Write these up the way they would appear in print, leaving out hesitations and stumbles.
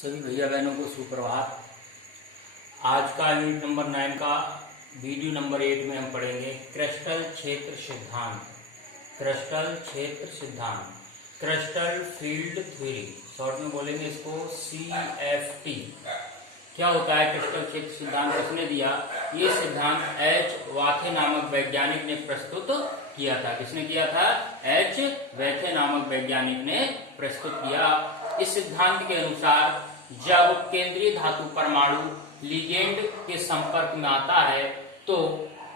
सभी भैया बहनों को सुप्रभात। आज का यूनिट नंबर 9 का वीडियो नंबर 8 में हम पढ़ेंगे क्रिस्टल क्षेत्र सिद्धांत। क्रिस्टल क्षेत्र सिद्धांत, क्रिस्टल फील्ड थ्योरी, शॉर्ट में बोलेंगे इसको CFT। क्या होता है क्रिस्टल क्षेत्र सिद्धांत? उसने दिया ये सिद्धांत एच वाथे नामक वैज्ञानिक ने प्रस्तुत किया था। किसने किया था? एच वाथे नामक वैज्ञानिक ने प्रस्तुत किया। इस सिद्धांत के अनुसार जब केंद्रीय धातु परमाणु लिगेंड के संपर्क में आता है तो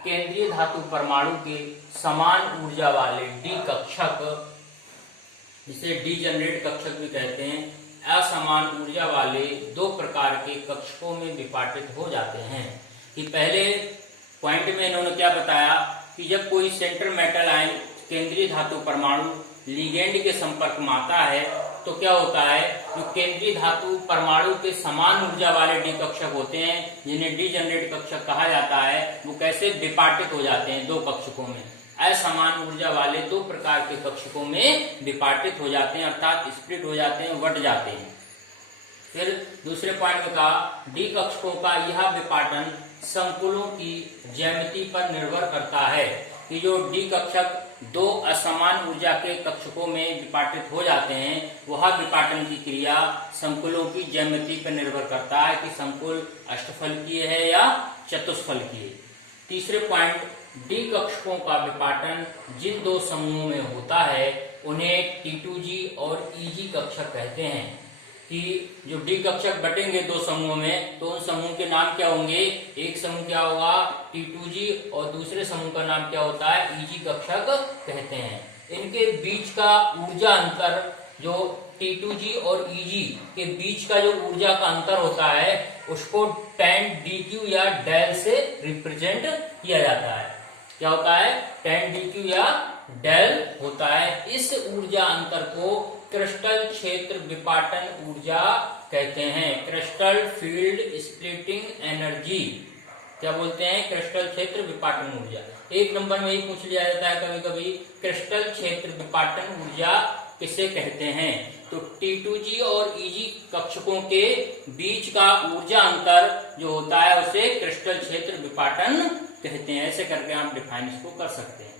केंद्रीय धातु परमाणु के समान ऊर्जा वाले डी कक्षक, जिसे डीजनरेट कक्षक भी कहते हैं, असमान ऊर्जा वाले दो प्रकार के कक्षकों में विभाजित हो जाते हैं। कि पहले पॉइंट में इन्होंने क्या बताया कि जब कोई सेंटर मेटल आयन केंद्रीय धातु परमाणु लिगेंड के संपर्क में आता है तो क्या होता है, जो केंद्रीय धातु परमाणु के समान ऊर्जा वाले डी कक्षक होते हैं, जिन्हें डीजनरेट कक्षक कहा जाता है, वो कैसे विभाजित हो जाते हैं दो कक्षकों में। असमान ऊर्जा वाले दो प्रकार के कक्षकों में विभाजित हो जाते हैं, अर्थात स्प्लिट हो जाते हैं, बट जाते हैं। फिर दूसरे पॉइंट में कहा डी कक्षकों का यह विभाजन संकुलों की ज्यामिति पर निर्भर करता है कि जो डी कक्षक दो असमान ऊर्जा के कक्षकों में विभाजित हो जाते हैं, वह विभाजन की क्रिया संकुलों की ज्यामिति पर निर्भर करता है कि संकुल अष्टफलकीय है या चतुष्फलकीय। तीसरे पॉइंट, डी कक्षकों का विभाजन जिन दो समूहों में होता है उन्हें T2G और EG कक्षक कहते हैं। कि जो डी कक्षक बटेंगे दो समूहों में तो उन समूह के नाम क्या होंगे? एक समूह क्या होगा? T2G, और दूसरे समूह का नाम क्या होता है? EG कक्षक कहते हैं। इनके बीच का ऊर्जा अंतर, जो T2G और EG के बीच का जो ऊर्जा का अंतर होता है, उसको tan dq या डेल से रिप्रेजेंट किया जाता है। क्या होता है? tan dq या डेल होता है। इस ऊर्जा अंतर को क्रिस्टल क्षेत्र विपाटन ऊर्जा कहते हैं। क्रिस्टल फील्ड स्प्लिटिंग एनर्जी क्या बोलते हैं? क्रिस्टल क्षेत्र विपाटन ऊर्जा। एक नंबर में ही पूछ लिया जाता है कभी कभी, क्रिस्टल क्षेत्र विपाटन ऊर्जा किसे कहते हैं? तो T2G और EG कक्षकों के बीच का ऊर्जा अंतर जो होता है उसे क्रिस्टल क्षेत्र विपाटन कहते हैं। ऐसे करके आप डिफाइन इसको कर सकते हैं।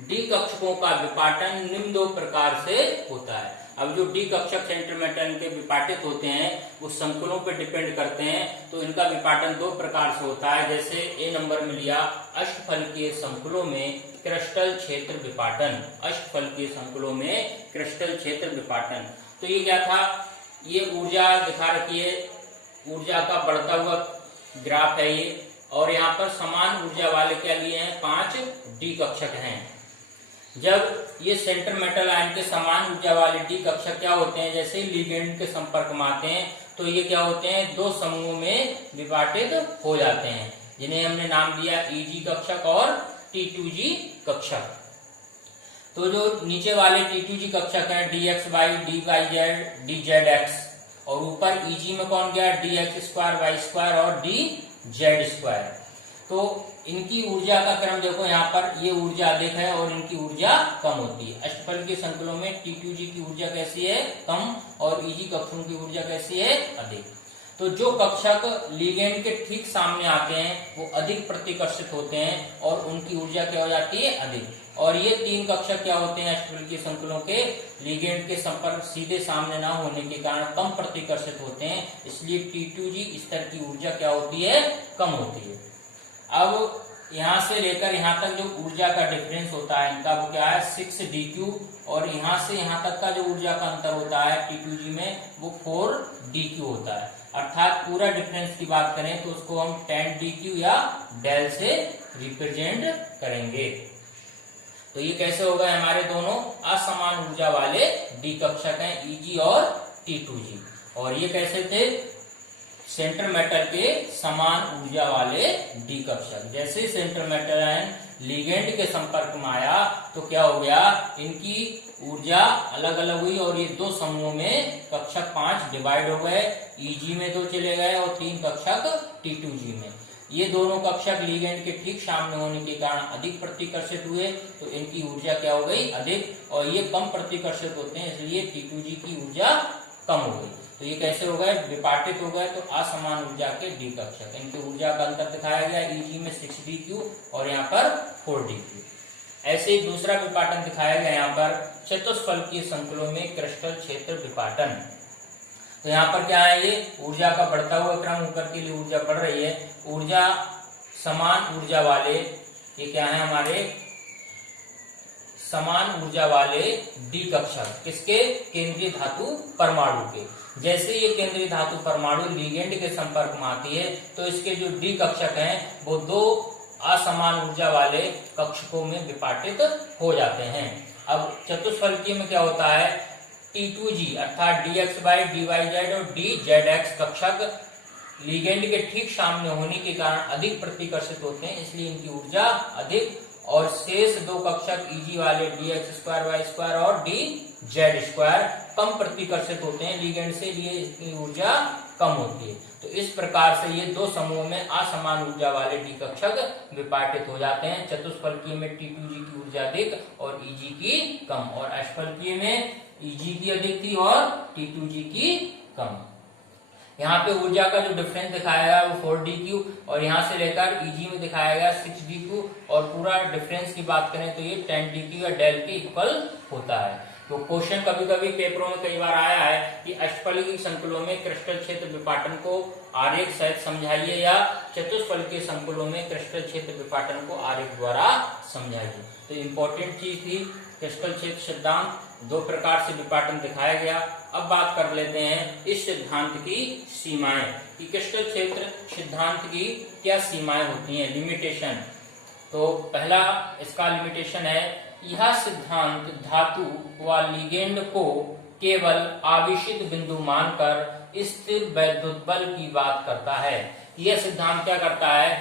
डी कक्षकों का विपाटन निम्न दो प्रकार से होता है। अब जो डी कक्षक सेंटर मेटल के विपाटित होते हैं वो संकुलों पर डिपेंड करते हैं, तो इनका विपाटन दो प्रकार से होता है। जैसे ए नंबर में लिया अष्टफलकीय संकुलों में क्रिस्टल क्षेत्र विपाटन। अष्टफलकीय संकुलों में क्रिस्टल क्षेत्र विपाटन। तो ये क्या था? ये ऊर्जा दिखा रखी है, ऊर्जा का बढ़ता हुआ ग्राफ है ये, और यहाँ पर समान ऊर्जा वाले क्या लिए हैं? 5 डी कक्षक हैं। जब ये सेंटर मेटल आयन के समान ऊर्जा वाले डी कक्षक क्या होते हैं, जैसे लिगेंड के संपर्क में आते हैं तो ये क्या होते हैं? दो समूहों में विभाजित हो जाते हैं, जिन्हें हमने नाम दिया EG कक्षक और T2G कक्षक। तो जो नीचे वाले T2G कक्षक हैं dx/y dy/z dz(x), और ऊपर EG में कौन गया? dx² y² और dz²। तो इनकी ऊर्जा का क्रम देखो, यहाँ पर ये ऊर्जा अधिक है और इनकी ऊर्जा कम होती है। अष्टफलकीय संकुलों में T2G की ऊर्जा कैसी है? कम, और EG कक्षकों की ऊर्जा कैसी है? अधिक। तो जो कक्षक लिगेंड के ठीक सामने आते हैं वो अधिक प्रतिकर्षित होते हैं और उनकी ऊर्जा क्या हो जाती है? अधिक। और ये तीन कक्षक क्या होते हैं अष्टफलकीय संकुलों के? लिगेंड के संपर्क सीधे सामने ना होने के कारण कम प्रतिकर्षित होते हैं, इसलिए T2G स्तर की ऊर्जा क्या होती है? कम होती है। अब यहाँ से लेकर यहाँ तक जो ऊर्जा का डिफरेंस होता है इनका, वो क्या है? 6 dq, और यहाँ से यहाँ तक का जो ऊर्जा का अंतर होता है T2G में वो 4 dq होता है। अर्थात पूरा डिफरेंस की बात करें तो उसको हम tan dq या डेल से रिप्रेजेंट करेंगे। तो ये कैसे होगा? हमारे दोनों असमान ऊर्जा वाले डी कक्षक हैं, EG और T2G, और ये कैसे थे? सेंटर मेटल के समान ऊर्जा वाले डी कक्षक। जैसे सेंटर मेटल आयन लिगेंड के संपर्क में आया तो क्या हो गया? इनकी ऊर्जा अलग अलग हुई और ये दो समूहों में कक्षक 5 डिवाइड हो गए। EG में 2 चले गए और 3 कक्षक T2G में। ये दोनों कक्षक लिगेंड के ठीक सामने होने के कारण अधिक प्रतिकर्षित हुए, तो इनकी ऊर्जा क्या हो गई? अधिक, और ये कम प्रतिकर्षित होते हैं इसलिए T2G की ऊर्जा कम हो गई। तो ये कैसे हो गए, विपाटित हो गए, तो असमान ऊर्जा के डी कक्षक, इनकी ऊर्जा का अंतर दिखाया गया, Eg में 6dq और यहाँ पर 4dq। ऐसे ही दूसरा विपाटन दिखाया गया यहाँ पर चतुष्फलकीय संकुलों में क्रिस्टल क्षेत्र विपाटन। तो यहाँ पर क्या है, ये ऊर्जा का बढ़ता हुआ क्रम, ऊपर के लिए ऊर्जा बढ़ रही है, ऊर्जा समान ऊर्जा वाले, ये क्या है हमारे समान ऊर्जा वाले डी कक्षक, किसके, केंद्रीय धातु परमाणु के। जैसे ये केंद्रीय धातु परमाणु लिगेंड के संपर्क में आती है तो इसके जो डी कक्षक हैं वो दो असमान ऊर्जा वाले कक्षकों में विपाटित हो जाते हैं। अब चतुष्फलकीय में क्या होता है, T2G अर्थात dx/dyz और dzx कक्षक लिगेंड के ठीक सामने होने के कारण अधिक प्रतिकर्षित होते हैं, इसलिए इनकी ऊर्जा अधिक, और शेष दो कक्षक Eg वाले dx2y2 और dz2 कम प्रतिकर्षित होते हैं लिगेंड से, लिए इसकी ऊर्जा कम होती है। तो इस प्रकार से ये दो समूह में असमान ऊर्जा वाले डी कक्षक विपाटित हो जाते हैं। चतुष्फलकीय में T2G की ऊर्जा अधिक और Eg की कम, और अष्टफलकीय में Eg की अधिक थी और T2G की कम। यहाँ पे ऊर्जा का जो डिफरेंस दिखाया गया वो 4dq और यहाँ से लेकर Eg में दिखाया गया 6dq, और पूरा डिफरेंस की बात करें तो ये 10dq या डेल के इक्वल होता है। तो क्वेश्चन कभी कभी पेपरों में कई बार आया है कि अष्टफलकीय संकुलों में क्रिस्टल क्षेत्र विपाटन को आरेख सहित समझाइए या चतुष्फलकीय संकुलों में क्रिस्टल क्षेत्र विपाटन को आरेख द्वारा समझाइए। तो इम्पोर्टेंट चीज थी क्रिस्टल क्षेत्र सिद्धांत, दो प्रकार से विपाटन दिखाया गया। अब बात कर लेते हैं इस सिद्धांत की सीमाएं, कि क्रिस्टल क्षेत्र सिद्धांत की क्या सीमाएं होती हैं, लिमिटेशन। तो पहला इसका लिमिटेशन है, यह सिद्धांत धातु व लिगेंड को केवल आवेशित बिंदु मानकर स्थिर वैद्युत बल की बात करता है। यह सिद्धांत क्या करता है,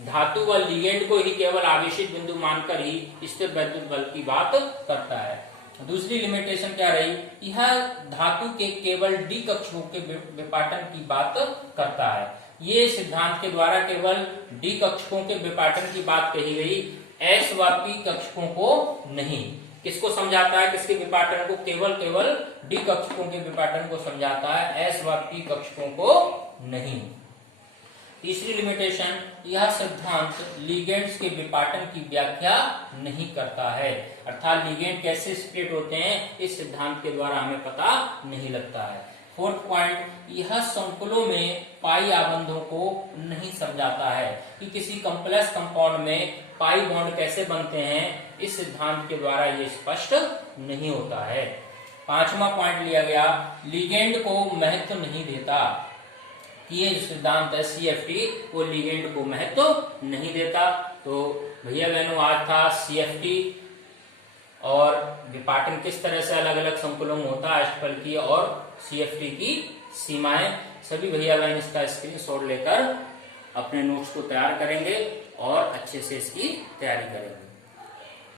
धातु व लिगेंड को ही केवल आवेशित बिंदु मानकर ही स्थिर वैद्युत बल की बात करता है। दूसरी लिमिटेशन क्या रही, यह धातु के केवल डी कक्षकों के विपाटन की बात करता है। ये सिद्धांत के द्वारा केवल डी कक्षकों के विपाटन की बात कही गई, एस व पी कक्षकों को नहीं। किसको समझाता है, किसके विपाटन को, केवल डी कक्षकों के विपाटन को समझाता है, एस व पी कक्षकों को नहीं। तीसरी लिमिटेशन, यह सिद्धांत लिगेंड्स के विपाटन की व्याख्या नहीं करता है, अर्थात लिगेंड कैसे स्प्लिट होते हैं इस सिद्धांत के द्वारा हमें पता नहीं लगता है। फोर्थ पॉइंट, यह संकुलों में पाई आबंधों को नहीं समझाता है, कि किसी कॉम्प्लेक्स कंपाउंड में पाई बॉन्ड कैसे बनते हैं, इस सिद्धांत के द्वारा ये स्पष्ट नहीं होता है। पांचवा पॉइंट लिया गया, लिगेंड को महत्व नहीं देता, ये जो सिद्धांत है CFT वो लिगेंड को महत्व नहीं देता। तो भैया बहनों आज था CFT और विपाटन किस तरह से अलग अलग संकुलों में होता है, अष्टफलकीय और CFT की सीमाएं। सभी भैया बहन इसका स्क्रीनशॉट लेकर अपने नोट्स को तैयार करेंगे और अच्छे से इसकी तैयारी करेंगे।